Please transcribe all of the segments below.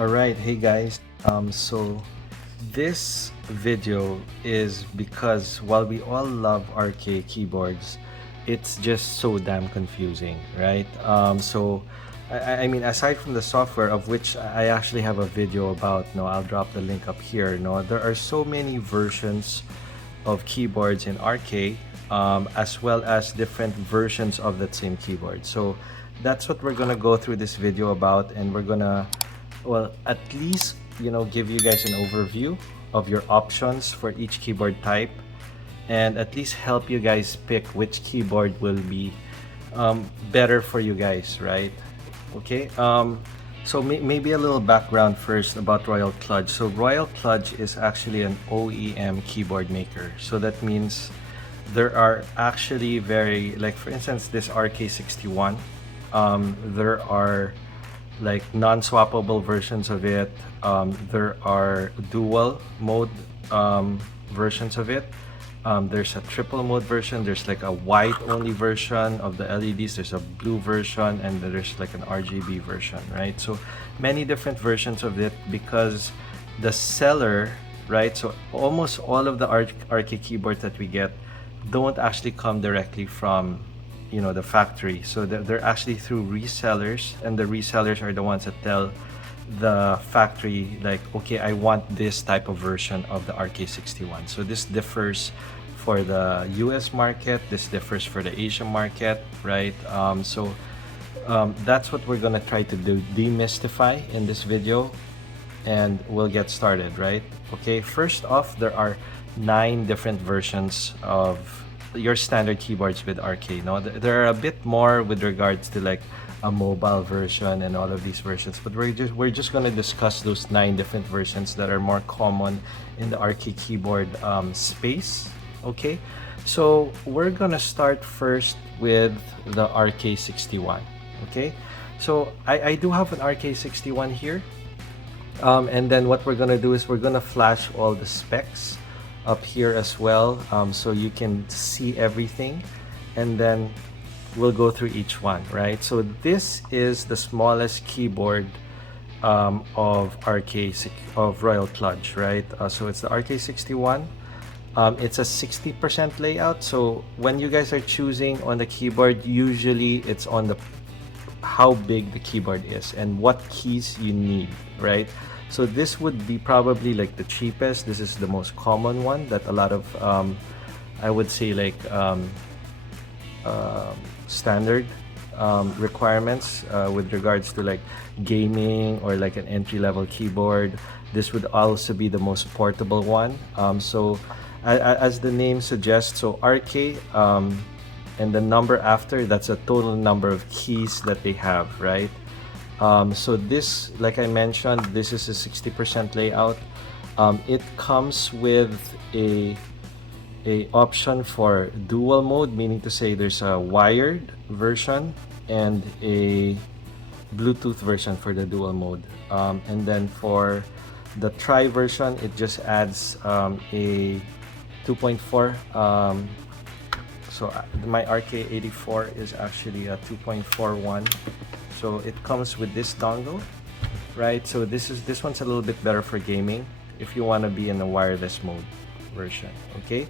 Alright, hey guys. So this video is because while we all love RK keyboards, it's just so damn confusing, right? I mean, aside from the software, of which I actually have a video about, no, I'll drop the link up here. No, there are so many versions of keyboards in RK, as well as different versions of that same keyboard. So that's what we're gonna go through this video about, and we're gonna, well, at least, give you guys an overview of your options for each keyboard type, and at least help you guys pick which keyboard will be better for you guys, right? Okay. So maybe a little background first about Royal Kludge. So Royal Kludge is actually an OEM keyboard maker. So that means there are actually like for instance, this RK61, there are like non-swappable versions of it. There are dual mode versions of it. There's a triple mode version. There's like a white only version of the LEDs. There's a blue version, and then there's like an RGB version, right? So many different versions of it because the seller, right? So almost all of the RK keyboards that we get don't actually come directly from the factory. So they're actually through resellers, and the resellers are the ones that tell the factory like, okay, I want this type of version of the RK61. So this differs for the US market, this differs for the Asian market, right? That's what we're gonna try to demystify in this video, and we'll get started, right? Okay, first off, there are 9 different versions of your standard keyboards with RK. No, there are a bit more with regards to like a mobile version and all of these versions, but we're just going to discuss those 9 different versions that are more common in the RK keyboard space. Okay, so we're gonna start first with the RK61. Okay, so I do have an RK61 here, and then what we're gonna do is we're gonna flash all the specs up here as well, so you can see everything, and then we'll go through each one, right? So this is the smallest keyboard of Royal Kludge, right? So it's the RK61. It's a 60% layout. So when you guys are choosing on the keyboard, usually it's on the how big the keyboard is and what keys you need, right? So this would be probably like the cheapest. This is the most common one that a lot of I would say like standard requirements with regards to like gaming or like an entry-level keyboard. This would also be the most portable one. As the name suggests, so RK and the number after, that's a total number of keys that they have, right? So this, like I mentioned, this is a 60% layout. It comes with a option for dual mode, meaning to say there's a wired version and a Bluetooth version for the dual mode. And then for the tri version, it just adds a 2.4. So my RK84 is actually a 2.41. So it comes with this dongle, right? So this one's a little bit better for gaming if you want to be in a wireless mode version. Okay,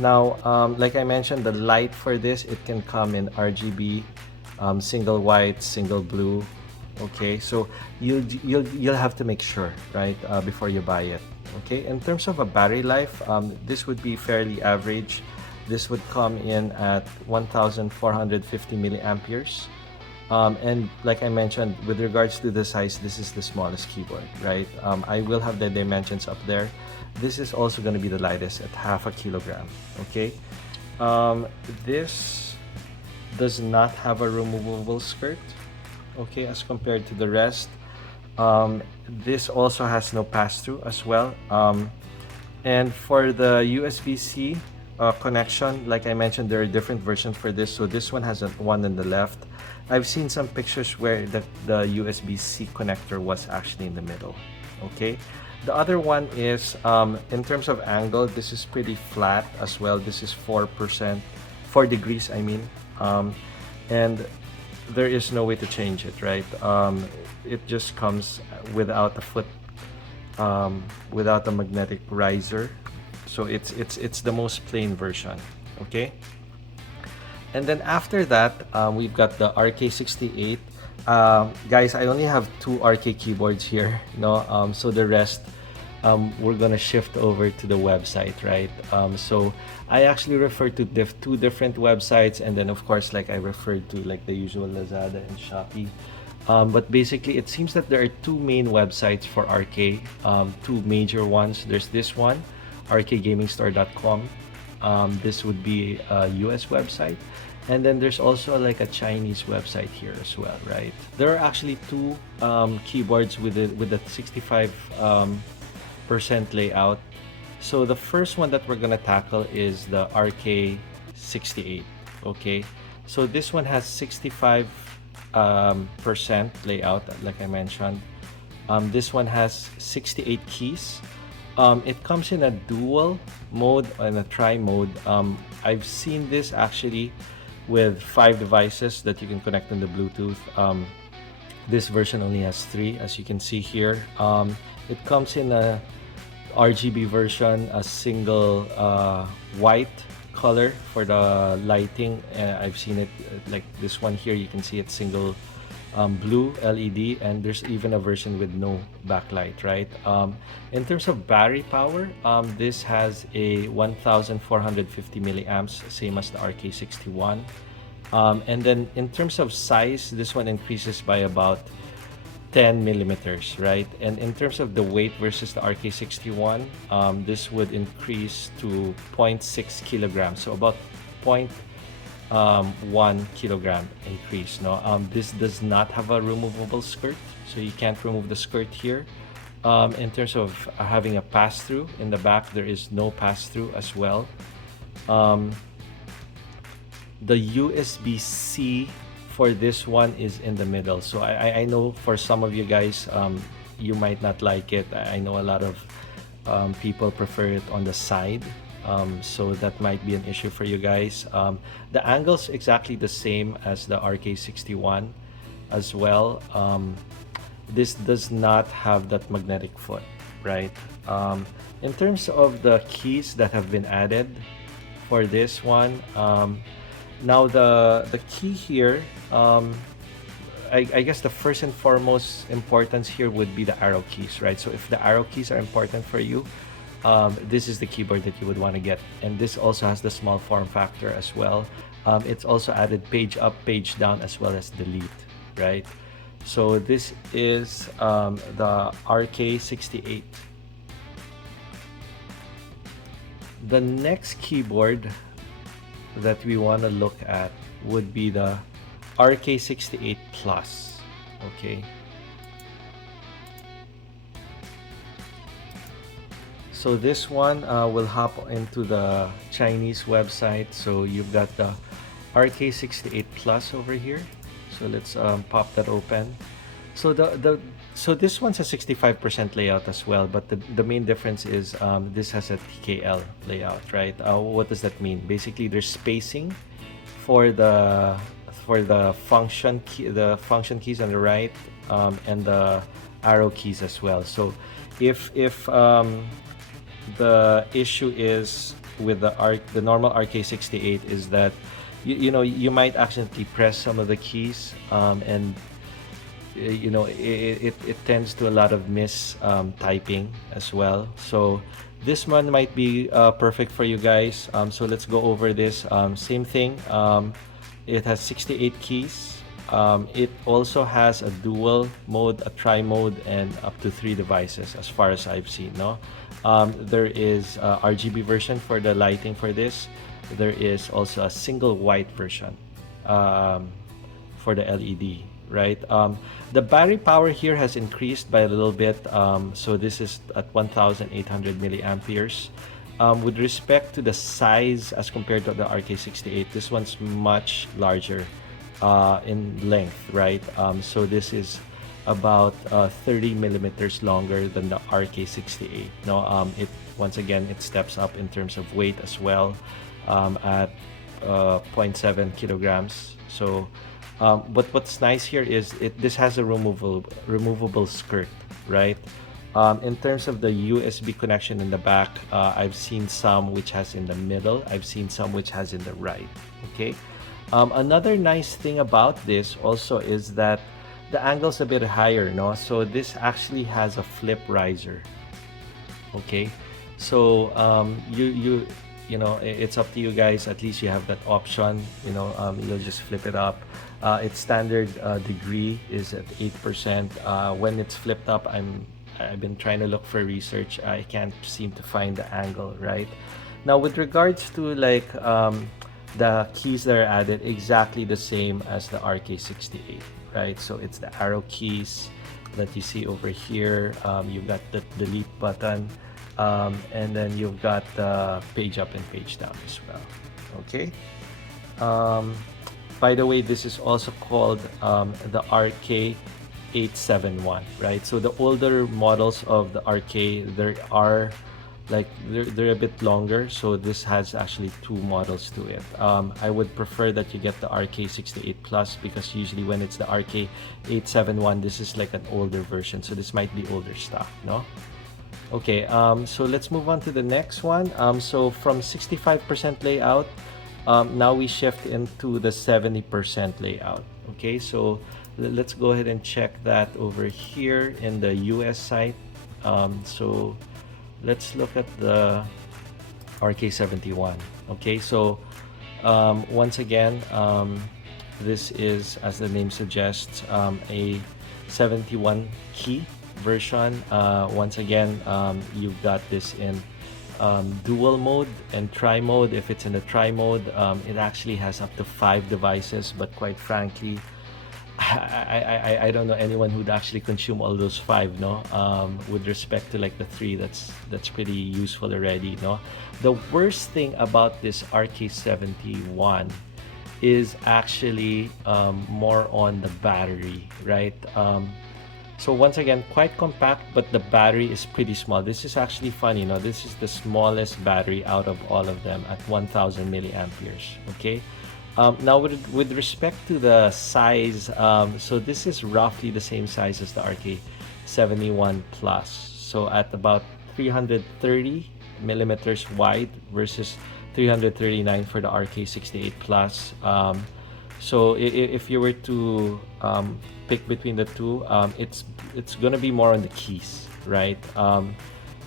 now like I mentioned, the light for this, it can come in RGB, single white, single blue. Okay, so you'll have to make sure, right, before you buy it. Okay, in terms of a battery life, this would be fairly average. This would come in at 1450 milliamperes. And like I mentioned, with regards to the size, this is the smallest keyboard, right? I will have the dimensions up there. This is also going to be the lightest at 0.5 kilogram. Okay, this does not have a removable skirt, okay, as compared to the rest. This also has no pass-through as well. And for the USB-C connection, like I mentioned, there are different versions for this. So this one has one on the left. I've seen some pictures where the USB-C connector was actually in the middle. Okay, the other one is in terms of angle, this is pretty flat as well. This is 4 degrees, I mean, and there is no way to change it, right? It just comes without a foot, without a magnetic riser. So it's the most plain version, okay? And then after that, we've got the RK68. Guys, I only have two RK keyboards here, so the rest, we're gonna shift over to the website, right? So I actually refer to two different websites, and then of course, like I referred to like the usual Lazada and Shopee. But basically, it seems that there are two main websites for RK, two major ones. There's this one, rkgamingstore.com. This would be a US website, and then there's also like a Chinese website here as well, right? There are actually two keyboards with the 65% layout. So the first one that we're gonna tackle is the RK68. Okay, so this one has 65% layout, like I mentioned. This one has 68 keys. It comes in a dual mode and a tri mode. I've seen this actually with 5 devices that you can connect on the Bluetooth. This version only has 3, as you can see here. It comes in a RGB version, a single white color for the lighting. I've seen it like this one here. You can see it's single blue LED, and there's even a version with no backlight, right? In terms of battery power, this has a 1450 milliamps, same as the RK61. And then in terms of size, this one increases by about 10 millimeters, right? And in terms of the weight versus the RK61, this would increase to 0.6 kilograms, so about 0.1 kilogram increase. This does not have a removable skirt, so you can't remove the skirt here. In terms of having a pass-through in the back, there is no pass-through as well. The USB-C for this one is in the middle, so I know for some of you guys, you might not like it. I know a lot of people prefer it on the side, so that might be an issue for you guys. The angle's exactly the same as the RK61 as well. This does not have that magnetic foot, right? In terms of the keys that have been added for this one, now the key here, I guess the first and foremost importance here would be the arrow keys, right? So if the arrow keys are important for you, this is the keyboard that you would want to get. And this also has the small form factor as well. It's also added page up, page down, as well as delete, right? So this is the RK68. The next keyboard that we want to look at would be the RK68 Plus. Okay, so this one will hop into the Chinese website. So you've got the RK68 Plus over here. So let's pop that open. So so this one's a 65% layout as well, but the main difference is this has a TKL layout, right? What does that mean? Basically, there's spacing for the function key, the function keys on the right, and the arrow keys as well. So if the issue is with the normal RK68 is that you might accidentally press some of the keys, and it tends to a lot of typing as well. So this one might be perfect for you guys. So let's go over this. Same thing. It has 68 keys. It also has a dual mode, a tri mode, and up to 3 devices as far as I've seen. There is a RGB version for the lighting for this. There is also a single white version for the LED, right? The battery power here has increased by a little bit. So this is at 1800 milliamperes. With respect to the size as compared to the RK68, this one's much larger in length, right? So this is about 30 millimeters longer than the RK68. Once again, it steps up in terms of weight as well, at 0.7 kilograms. So But what's nice here is this has a removable skirt, right? In terms of the USB connection in the back, I've seen some which has in the middle. I've seen some which has in the right. Okay. Another nice thing about this also is that the angle's a bit higher, no? So this actually has a flip riser. Okay, so you know, it's up to you guys. At least you have that option. You know, you'll just flip it up. Its standard degree is at 8%. When it's flipped up, I've been trying to look for research. I can't seem to find the angle, right? Now, with regards to like the keys that are added, exactly the same as the RK68, right? So it's the arrow keys that you see over here. You've got the delete button, and then you've got the page up and page down as well. Okay. By the way, this is also called the RK871, right? So the older models of the RK, there are like they're a bit longer, so this has actually two models to it. I would prefer that you get the RK68 Plus, because usually when it's the RK871, this is like an older version, so this might be older stock, no? Okay, so let's move on to the next one. So from 65% layout, now we shift into the 70% layout. Okay, so let's go ahead and check that over here in the US site. So let's look at the RK71. Okay, so once again, this is, as the name suggests, a 71 key version. Once again, you've got this in dual mode and tri mode. If it's in the tri mode, it actually has up to 5 devices, but quite frankly, I don't know anyone who'd actually consume all those 5, no? With respect to like the 3, that's pretty useful already, no? The worst thing about this RK71 is actually more on the battery, right? So once again, quite compact, but the battery is pretty small. This is actually funny, you know, this is the smallest battery out of all of them at 1000 milliamperes. Okay. Now with respect to the size, so this is roughly the same size as the RK71 Plus. So at about 330 millimeters wide versus 339 for the RK68 Plus. So if you were to pick between the two, it's gonna be more on the keys, right?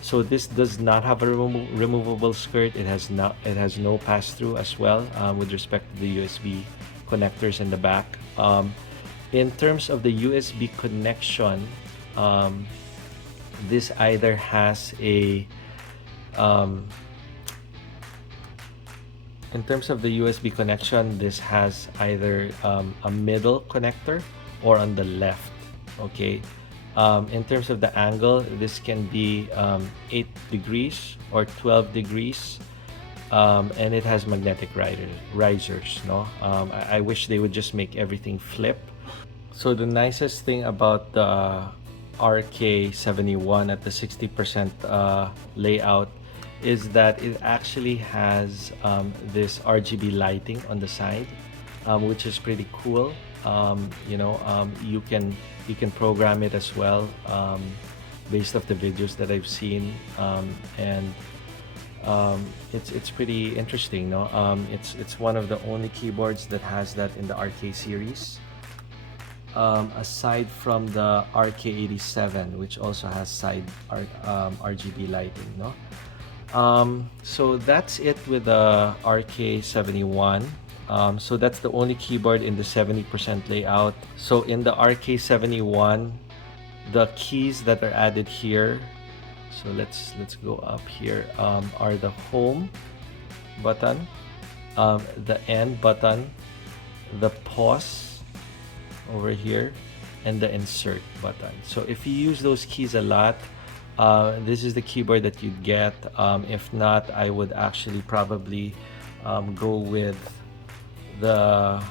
So this does not have a removable skirt. It has no pass-through as well, with respect to the USB connectors in the back. In terms of the USB connection, this either has a in terms of the USB connection, this has either a middle connector or on the left. Okay. In terms of the angle, this can be 8 degrees or 12 degrees, and it has magnetic risers. No, I wish they would just make everything flip. So the nicest thing about the RK71 at the 60% layout is that it actually has this RGB lighting on the side, which is pretty cool. You know, you can program it as well, based off the videos that I've seen, and it's pretty interesting. No, it's one of the only keyboards that has that in the RK series, aside from the RK87, which also has side RGB lighting. No. So that's it with the RK71. So that's the only keyboard in the 70% layout. So in the RK71, the keys that are added here, so let's go up here, are the home button, the end button, the pause over here, and the insert button. So if you use those keys a lot, this is the keyboard that you'd get. If not, I would actually probably go with the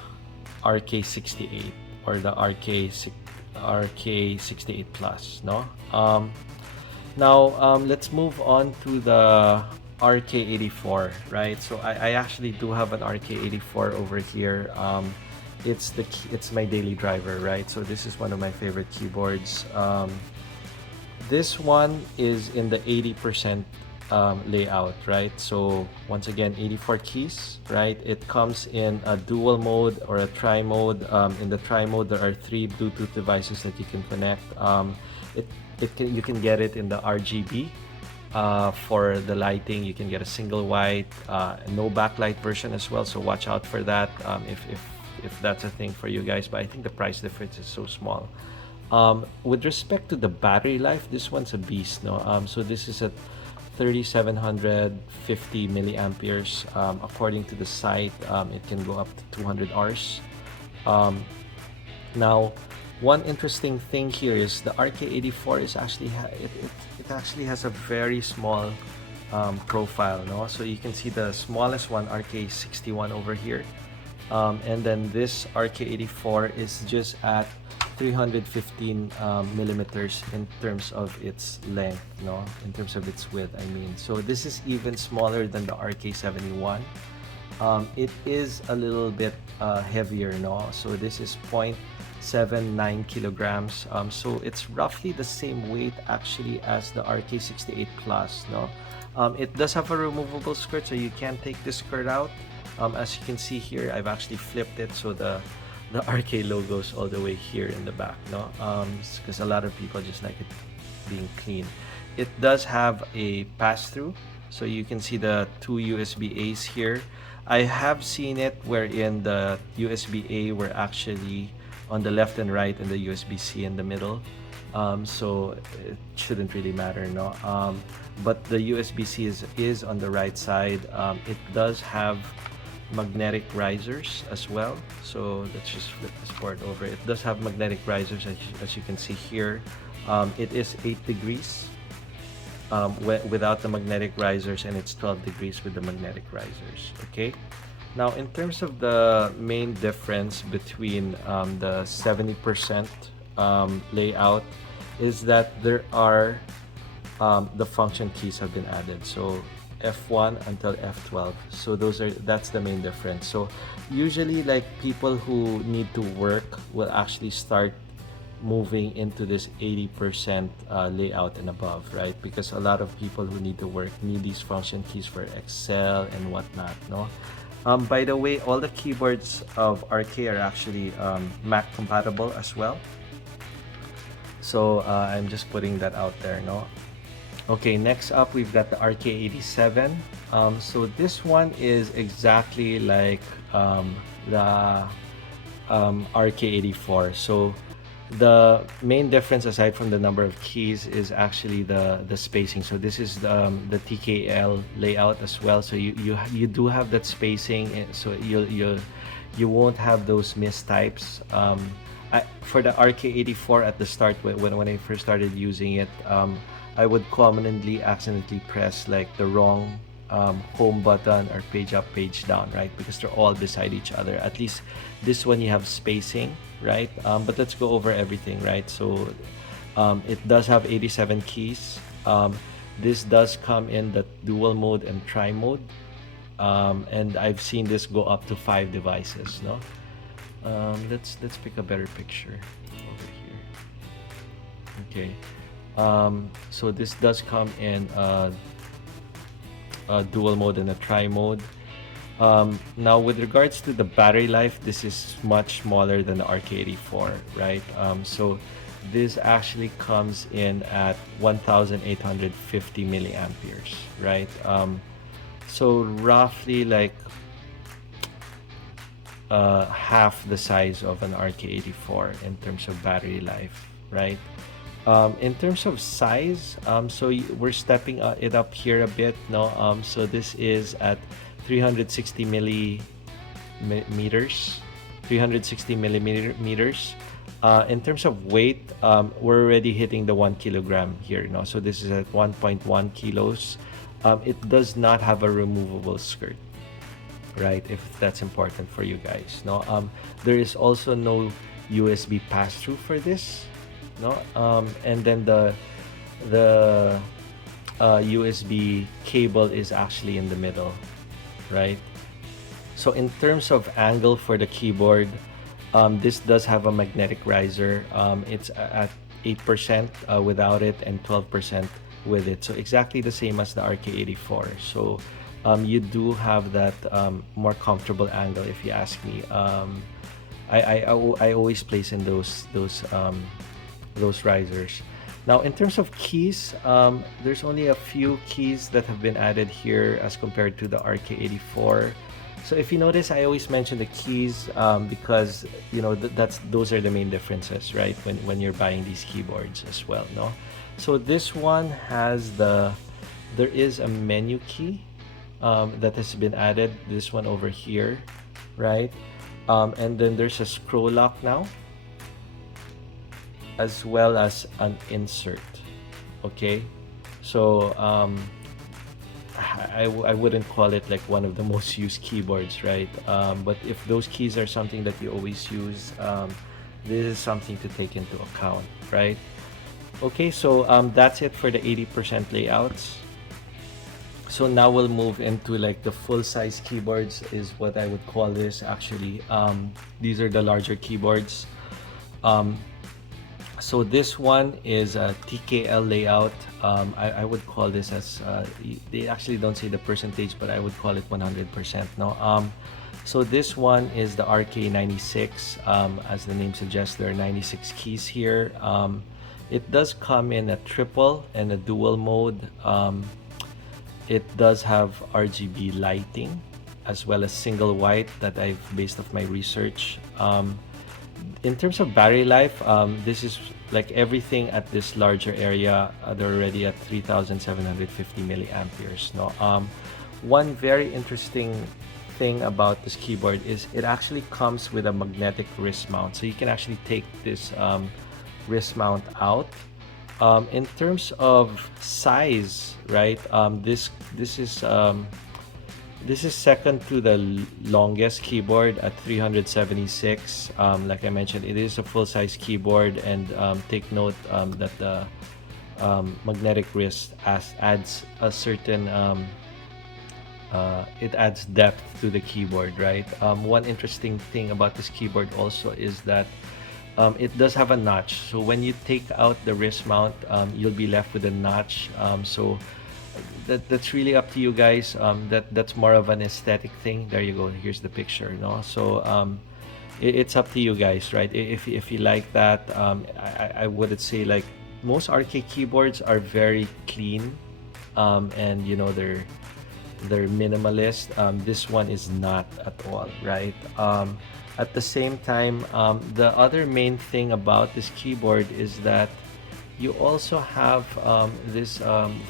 RK68 or the RK68 Plus. No. Now let's move on to the RK84, right? So I actually do have an RK84 over here. it's my daily driver, right? So this is one of my favorite keyboards. This one is in the 80% layout, right? So once again, 84 keys, right? It comes in a dual mode or a tri mode. In the tri mode, there are 3 Bluetooth devices that you can connect. You can get it in the RGB. For the lighting, you can get a single white, no backlight version as well. So watch out for that if that's a thing for you guys. But I think the price difference is so small. With respect to the battery life, this one's a beast, no? So this is at 3750 milliamperes. According to the site, it can go up to 200 hours. Now, one interesting thing here is the RK84 is actually it actually has a very small profile, no? So you can see the smallest one, RK61 over here, and then this RK84 is just at 315 millimeters in terms of its length, no, in terms of its width, I mean. So this is even smaller than the RK71. It is a little bit heavier, no? So this is 0.79 kilograms. So it's roughly the same weight actually as the RK68 Plus, no? It does have a removable skirt, so you can take this skirt out. As you can see here, I've actually flipped it so the RK logos all the way here in the back, no? Because a lot of people just like it being clean. It does have a pass-through, so you can see the 2 USB-A's here. I have seen it wherein the USB-A were actually on the left and right and the USB-C in the middle. So it shouldn't really matter, no? But the USB-C is on the right side. It does have magnetic risers as well, so let's just flip this board over. It does have magnetic risers, as you can see here. It is 8 degrees without the magnetic risers, and it's 12 degrees with the magnetic risers. Okay, now in terms of the main difference between the 70% layout is that there are the function keys have been added, so F1 until F12. So that's the main difference. So usually, like, people who need to work will actually start moving into this 80% layout and above, right? Because a lot of people who need to work need these function keys for Excel and whatnot, no? By the way, all the keyboards of RK are actually Mac compatible as well. So I'm just putting that out there, no? Okay, next up we've got the RK87. So this one is exactly like the RK84. So the main difference, aside from the number of keys, is actually the spacing. So this is the TKL layout as well. So you do have that spacing, so you won't have those mistypes. For the RK84 at the start, when I first started using it, I would commonly accidentally press like the wrong home button or page up, page down, right? Because they're all beside each other. At least this one you have spacing, right? But let's go over everything, right? So it does have 87 keys. This does come in the dual mode and tri mode, and I've seen this go up to 5 devices, no? Let's pick a better picture over here. Okay. So this does come in a dual mode and a tri mode. Now with regards to the battery life, this is much smaller than the RK84, right? So this actually comes in at 1850 milliamperes, right? So roughly like half the size of an RK84 in terms of battery life, right? In terms of size, so we're stepping it up here a bit, no? So this is at 360 millimeters. In terms of weight, we're already hitting the 1 kilogram here, no? So this is at 1.1 kilos. It does not have a removable skirt, right? If that's important for you guys, no? There is also no USB pass-through for this, no? And then the USB cable is actually in the middle, right? So in terms of angle for the keyboard, This does have a magnetic riser. It's at 8% without it and 12% with it. So exactly the same as the RK84. So you do have that more comfortable angle, if you ask me. I always place in those risers. Now, in terms of keys, there's only a few keys that have been added here as compared to the RK84. So if you notice, I always mention the keys because those are the main differences, right? When you're buying these keyboards as well, no? So this one has there is a menu key that has been added. This one over here, right? And then there's a scroll lock now, as well as an insert. Okay, so I wouldn't call it like one of the most used keyboards, right? But if those keys are something that you always use, this is something to take into account, right? Okay, so that's it for the 80% layouts. So now we'll move into like the full-size keyboards, is what I would call this actually. These are the larger keyboards. So this one is a TKL layout. I would call this as, they actually don't say the percentage, but I would call it 100%. No. So this one is the RK96. As the name suggests, there are 96 keys here. It does come in a triple and a dual mode. It does have RGB lighting as well as single white that I've based off my research. In terms of battery life, this is like everything at this larger area. They're already at 3,750 milliamperes. No, one very interesting thing about this keyboard is it actually comes with a magnetic wrist mount, so you can actually take this wrist mount out. In terms of size, right? This is second to the longest keyboard at 376. Like I mentioned, it is a full-size keyboard, and take note that the magnetic wrist adds a certain it adds depth to the keyboard, right? One interesting thing about this keyboard also is that it does have a notch. So when you take out the wrist mount, you'll be left with a notch. So that's really up to you guys. That's more of an aesthetic thing. There you go. Here's the picture. No, so it's up to you guys, right? If you like that, I would say like most RK keyboards are very clean, and they're minimalist. This one is not at all, right? At the same time, the other main thing about this keyboard is that you also have this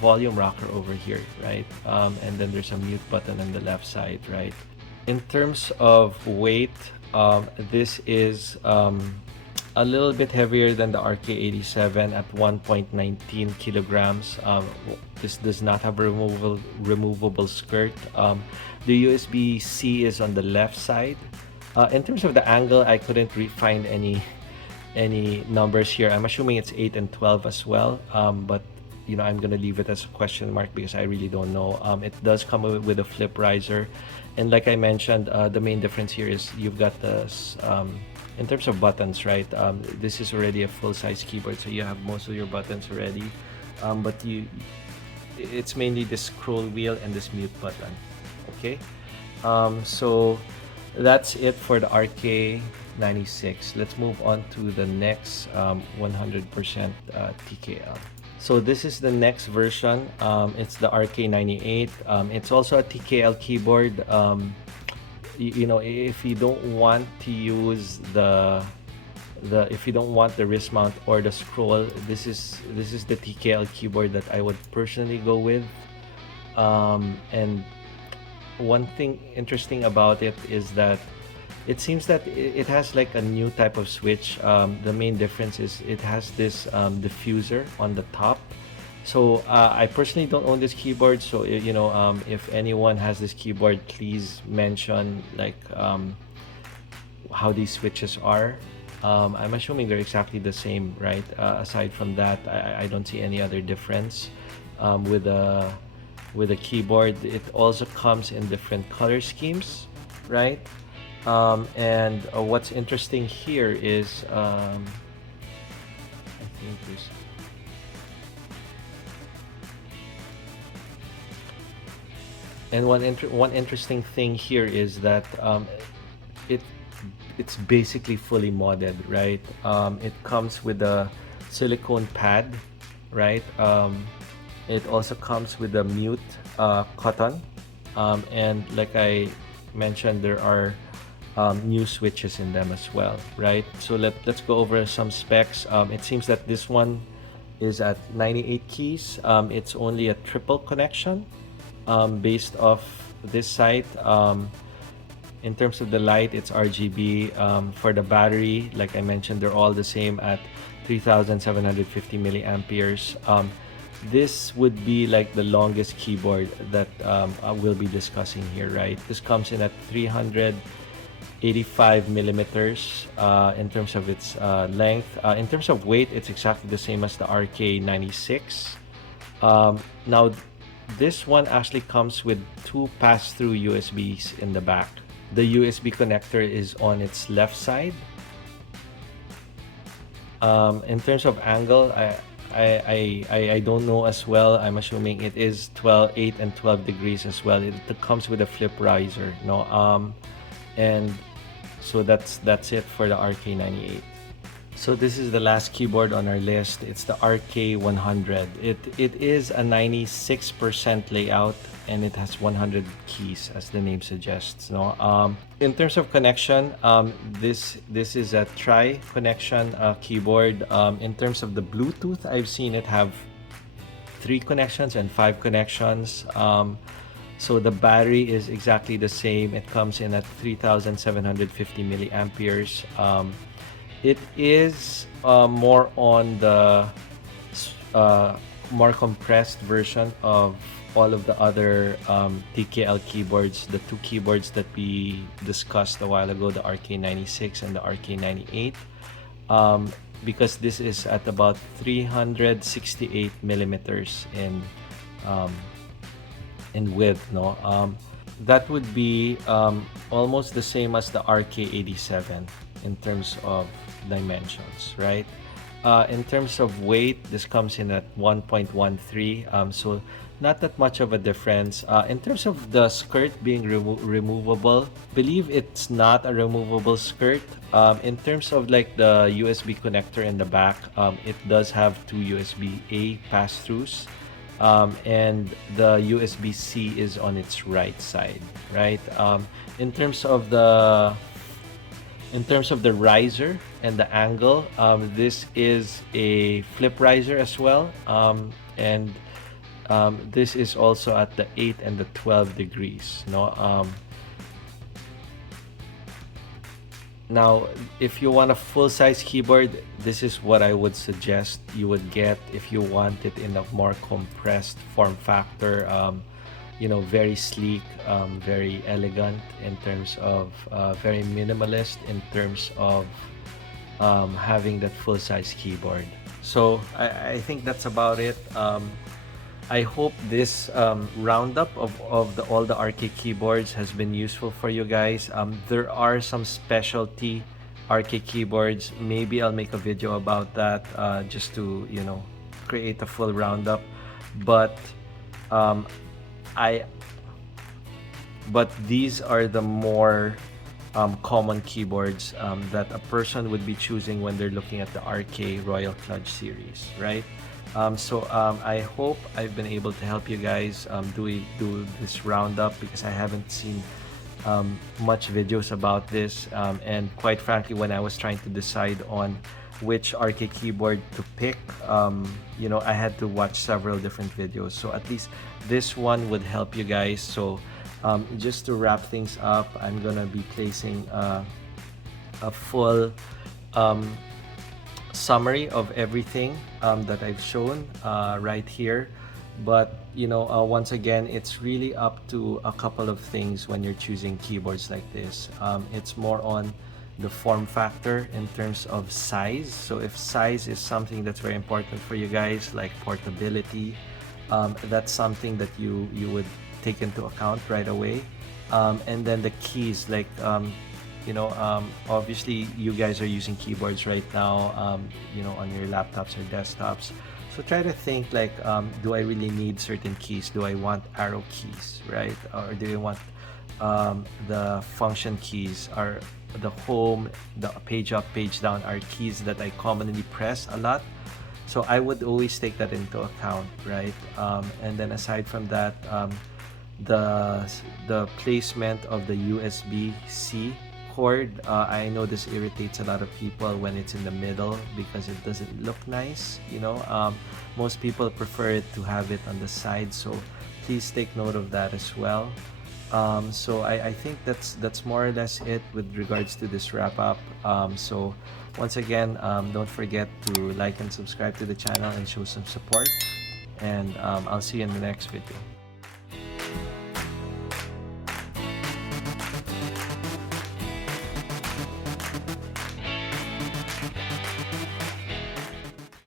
volume rocker over here, right? And then there's a mute button on the left side, right? In terms of weight, this is a little bit heavier than the RK87 at 1.19 kilograms. This does not have a removable skirt. The USB-C is on the left side. In terms of the angle, I couldn't find any numbers here. I'm assuming it's 8 and 12 as well, but I'm gonna leave it as a question mark because I really don't know. It does come with a flip riser, and like I mentioned, the main difference here is you've got this in terms of buttons, right? This is already a full-size keyboard, so you have most of your buttons already, but it's mainly this scroll wheel and this mute button. Okay, so that's it for the RK96. Let's move on to the next 100% TKL. So this is the next version. It's the RK98. It's also a TKL keyboard. If you don't want to use if you don't want the wrist mount or the scroll, this is the TKL keyboard that I would personally go with. And one thing interesting about it is that it seems that it has like a new type of switch. The main difference is it has this diffuser on the top. So I personally don't own this keyboard, so if anyone has this keyboard, please mention like how these switches are. I'm assuming they're exactly the same, right? Aside from that, I don't see any other difference with a keyboard. It also comes in different color schemes, right? And what's interesting here is I think this. And one interesting thing here is that it it's basically fully modded, right? It comes with a silicone pad, right? It also comes with a mute cotton, and like I mentioned, there are new switches in them as well, right? So let's go over some specs. It seems that this one is at 98 keys. It's only a triple connection based off this site. In terms of the light, it's RGB. For the battery, like I mentioned, they're all the same at 3750 milliamperes. This would be like the longest keyboard that I will be discussing here, right? This comes in at 385 millimeters in terms of its length. In terms of weight, it's exactly the same as the RK68. Now, this one actually comes with two pass-through USBs in the back. The USB connector is on its left side. In terms of angle, I don't know as well. I'm assuming it is 8 and 12 degrees as well. It comes with a flip riser, no? And so that's it for the RK98. So this is the last keyboard on our list. It's the RK100. It is a 96% layout and it has 100 keys, as the name suggests. No, in terms of connection, this is a tri-connection keyboard. In terms of the Bluetooth, I've seen it have 3 connections and 5 connections. So the battery is exactly the same. It comes in at 3750 milliamperes. It is more on the more compressed version of all of the other TKL keyboards, the 2 keyboards that we discussed a while ago, the RK96 and the RK98, because this is at about 368 millimeters in width. No, that would be almost the same as the RK87 in terms of dimensions, right? In terms of weight, this comes in at 1.13, so not that much of a difference. In terms of the skirt being removable, believe it's not a removable skirt. In terms of like the USB connector in the back, it does have 2 USB-A pass-throughs, and the USB-C is on its right side, right? In terms of the riser and the angle, this is a flip riser as well, and this is also at the 8 and the 12 degrees. No, now if you want a full-size keyboard, this is what I would suggest you would get if you want it in a more compressed form factor. You know, very sleek, very elegant in terms of very minimalist in terms of having that full-size keyboard. So I think that's about it. I hope this roundup of all the RK keyboards has been useful for you guys. There are some specialty RK keyboards. Maybe I'll make a video about that just to, you know, create a full roundup. But but these are the more common keyboards that a person would be choosing when they're looking at the RK Royal Kludge series, right? So I hope I've been able to help you guys do this roundup, because I haven't seen much videos about this, and quite frankly, when I was trying to decide on which RK keyboard to pick, you know, I had to watch several different videos. So at least this one would help you guys. So just to wrap things up, I'm gonna be placing a full summary of everything that I've shown right here. But you know, once again, it's really up to a couple of things when you're choosing keyboards like this. It's more on the form factor in terms of size. So if size is something that's very important for you guys, like portability, that's something that you would take into account right away. And then the keys, like Obviously you guys are using keyboards right now, on your laptops or desktops. So try to think like, do I really need certain keys? Do I want arrow keys, right? Or do I want the function keys? Are the home, the page up, page down are keys that I commonly press a lot? So I would always take that into account, right? And then aside from that, the placement of the USB-C cord, I know this irritates a lot of people when it's in the middle because it doesn't look nice. Most people prefer it to have it on the side, so please take note of that as well. So I think that's more or less it with regards to this wrap up. So once again, don't forget to like and subscribe to the channel and show some support, and I'll see you in the next video.